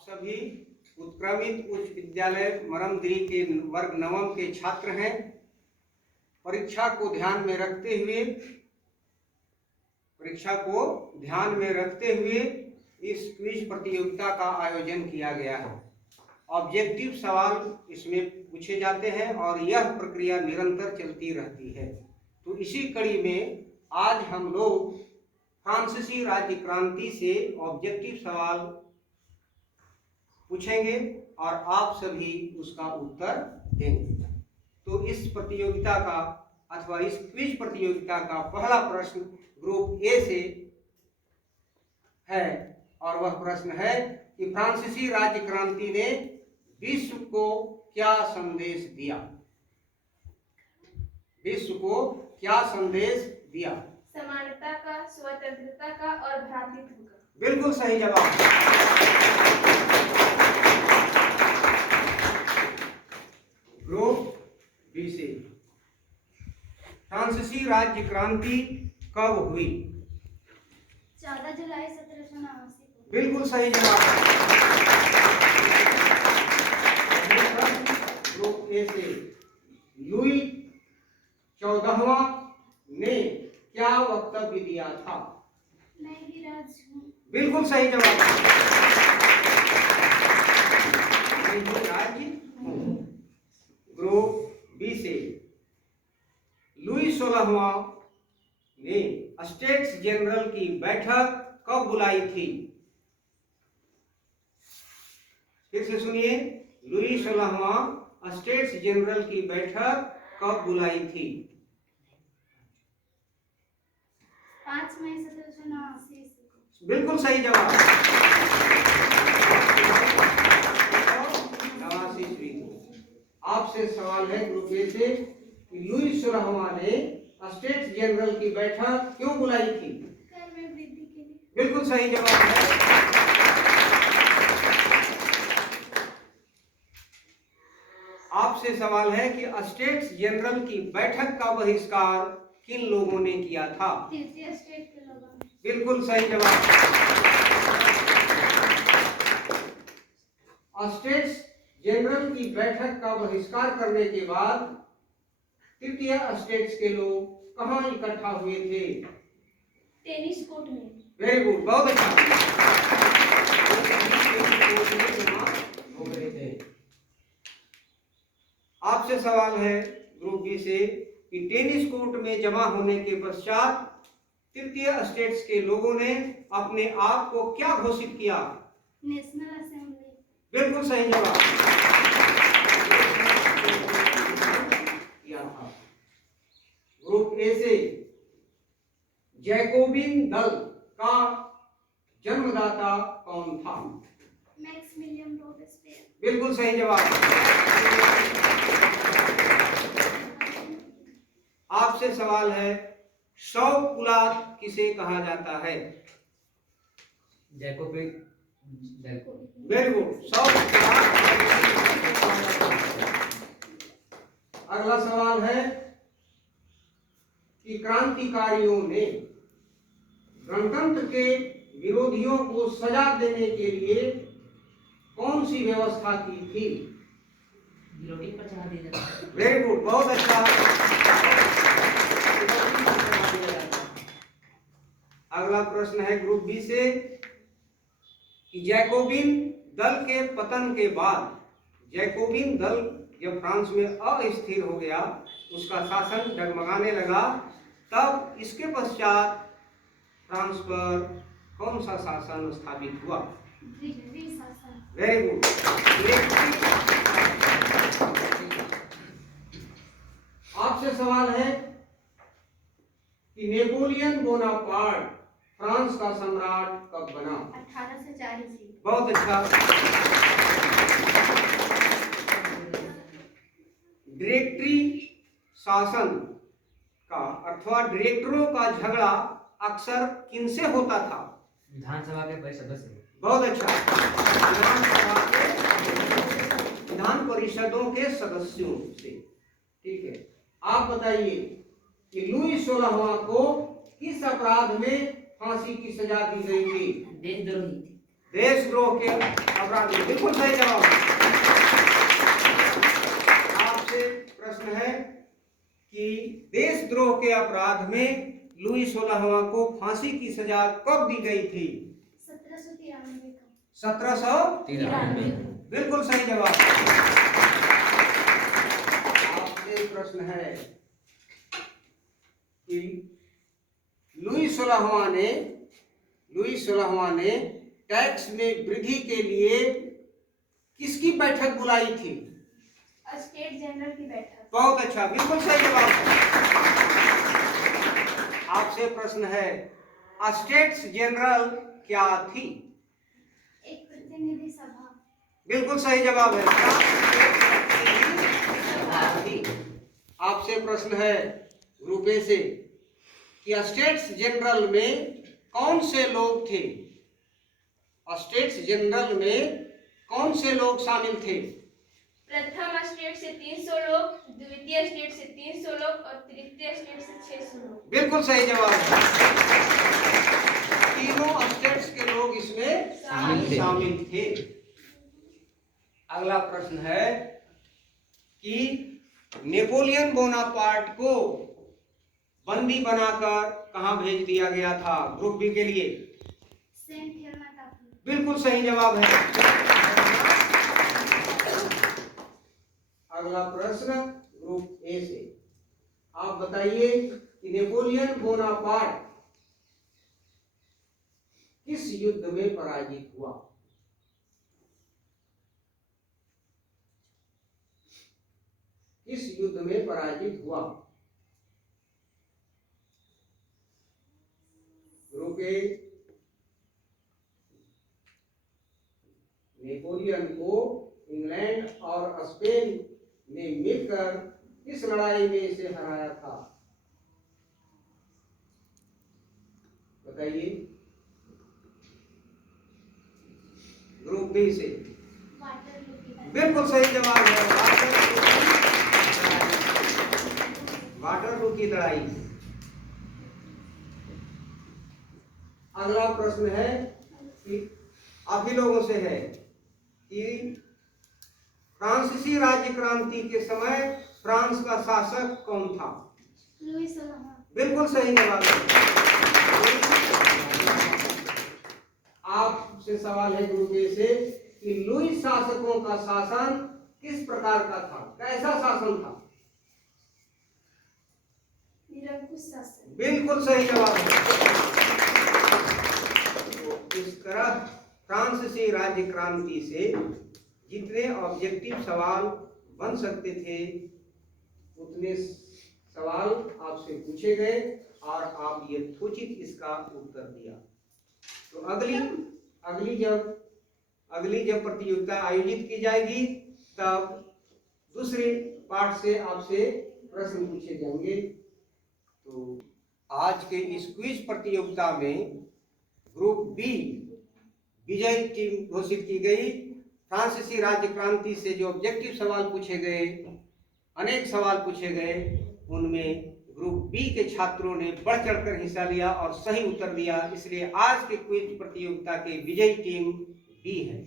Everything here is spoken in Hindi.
सभी उत्क्रमित उच्च विद्यालय मरमदिरी के वर्ग 9 के छात्र हैं। परीक्षा को ध्यान में रखते हुए इस क्विज प्रतियोगिता का आयोजन किया गया है। ऑब्जेक्टिव सवाल इसमें पूछे जाते हैं और यह प्रक्रिया निरंतर चलती रहती है। तो इसी कड़ी में आज हम लोग फ्रांसीसी राज्य क्रांति से ऑब्जेक्टिव सवाल पूछेंगे और आप सभी उसका उत्तर देंगे। तो इस प्रतियोगिता का अथवा इस क्विज प्रतियोगिता का पहला प्रश्न ग्रुप ए से है और वह प्रश्न है कि फ्रांसीसी राज्य क्रांति ने विश्व को क्या संदेश दिया? विश्व को क्या संदेश दिया? समानता का, स्वतंत्रता का और भ्रातृत्व का। बिल्कुल सही जवाब। ग्रुप बी से फ्रांसीसी राज्य क्रांति कब हुई? 14 जुलाई 1789 को। बिल्कुल सही जवाब। ग्रुप ए से लुई 14वां ने क्या वक्तव्य दिया था? मैं ही राज हूँ। बिल्कुल सही जवाब। मैं ही राज हूँ। ग्रुप बी से लुई 16वां ने स्टेट्स जनरल की बैठक कब बुलाई थी? फिर से सुनिए, लुई 16वां स्टेट्स जनरल की बैठक कब बुलाई थी? 5 मई 1789 को। बिल्कुल सही जवाब। 89 ईस्वी को। आपसे सवाल है ग्रुप ए से कि लुई 16वां ने स्टेट्स जनरल की बैठक क्यों बुलाई थी? कर में वृद्धि के लिए। बिल्कुल सही जवाब है। आपसे सवाल है कि स्टेट्स जनरल की बैठक का बहिष्कार किन लोगों ने किया था? तृतीय स्टेट के लोगों ने। बिल्कुल सही जवाब। स्टेट्स जनरल की बैठक का बहिष्कार करने के बाद तृतीय स्टेट्स के लोग कहां इकट्ठा हुए थे? टेनिस कोर्ट में। वेरी गुड, बहुत अच्छा। हो गए थे। आपसे सवाल है ग्रुप बी से कि टेनिस कोर्ट में जमा होने के पश्चात तृतीय स्टेट्स के लोगों ने अपने आप को क्या घोषित किया? National assembly. बिल्कुल सही जवाब। ग्रुप ए से जैकोबिन दल का जन्मदाता कौन था? Maximilien Robespierre. बिल्कुल सही जवाब। आपसे सवाल है शौक-उलाद किसे कहा जाता है? जैकोबिन। वेरी गुड, शौक-उलाद। अगला सवाल है कि क्रांतिकारियों ने गणतंत्र के विरोधियों को सजा देने के लिए कौन सी व्यवस्था की थी? गिलोटिन पर चढ़ा दिया जाता है। वेरी गुड, बहुत अच्छा। अगला प्रश्न है ग्रुप बी से कि जैकोबिन दल के पतन के बाद जैकोबिन दल जब फ्रांस में अस्थिर हो गया, उसका शासन डगमगाने लगा, तब इसके पश्चात फ्रांस पर कौन सा शासन स्थापित हुआ? Very good. आपसे सवाल है कि नेपोलियन बोनापार्ट फ्रांस का सम्राट कब बना? 1804 ईस्वी। बहुत अच्छा। डायरेक्टरी शासन का अथवा डायरेक्टरों का झगड़ा अक्सर किनसे होता था? विधानसभा के परिषद से। बहुत अच्छा। विधान परिषदों के सदस्यों से। ठीक है, आप बताइए कि लुई 16वां को किस अपराध में फांसी की सजा दी गई थी? देशद्रोही। देशद्रोह के अपराध में, बिल्कुल सही जवाब। आपसे प्रश्न है कि देशद्रोह के अपराध में लुई 16वां को फांसी की सजा कब दी गई थी? 1793। बिल्कुल सही जवाब। आपसे प्रश्न है कि लुई 16वां ने टैक्स में वृद्धि के लिए किसकी बैठक बुलाई थी? स्टेट जनरल की बैठक। बहुत अच्छा, बिल्कुल सही जवाब। आपसे प्रश्न है स्टेट्स जनरल क्या थी? एक प्रतिनिधि सभा। बिल्कुल सही जवाब है। आपसे प्रश्न है ग्रुप ए से कि स्टेट्स जनरल में कौन से लोग थे? स्टेट्स जनरल में कौन से लोग शामिल थे? प्रथम स्टेट से 300 लोग, द्वितीय स्टेट से 300 लोग और तृतीय स्टेट से 600 लोग। बिल्कुल सही जवाब है। तीनों स्टेट्स के लोग इसमें शामिल थे। अगला प्रश्न है कि नेपोलियन बोनापार्ट को बंदी बनाकर कहां भेज दिया गया था? ग्रुप बी के लिए सेंट हेलेना टापू। बिल्कुल सही जवाब है। अगला प्रश्न ग्रुप ए से, आप बताइए कि नेपोलियन बोनापार्ट किस युद्ध में पराजित हुआ? किस युद्ध में पराजित हुआ? ग्रुप ए, नेपोलियन को इंग्लैंड और स्पेन ने मिलकर किस लड़ाई में इसे हराया था? बताइए। ग्रुप बी से बिल्कुल सही जवाब है, वाटरलू की लड़ाई। अगला प्रश्न है कि आप ही लोगों से है कि फ्रांसीसी राज्य क्रांति के समय फ्रांस का शासक कौन था? लुई 16वां। बिल्कुल सही जवाब है। आपसे सवाल है ग्रुप ए से कि लुई शासकों का शासन किस प्रकार का था? कैसा शासन था? निरंकुश शासन। बिल्कुल सही जवाब है। तो इस तरह फ्रांसीसी राज्य क्रांति से जितने ऑब्जेक्टिव सवाल बन सकते थे उतने सवाल आपसे पूछे गए और आप यथोचित इसका उत्तर दिया। तो अगली जब प्रतियोगिता आयोजित की जाएगी तब दूसरे पार्ट से आपसे प्रश्न पूछे जाएंगे। तो आज के इस क्विज प्रतियोगिता में ग्रुप बी विजयी टीम घोषित की गई। फ्रांसीसी राज्य क्रांति से जो ऑब्जेक्टिव सवाल पूछे गए, अनेक सवाल पूछे गए, उनमें ग्रुप बी के छात्रों ने बढ़ चढ़कर हिस्सा लिया और सही उत्तर दिया। इसलिए आज के क्विज प्रतियोगिता के विजयी टीम बी है।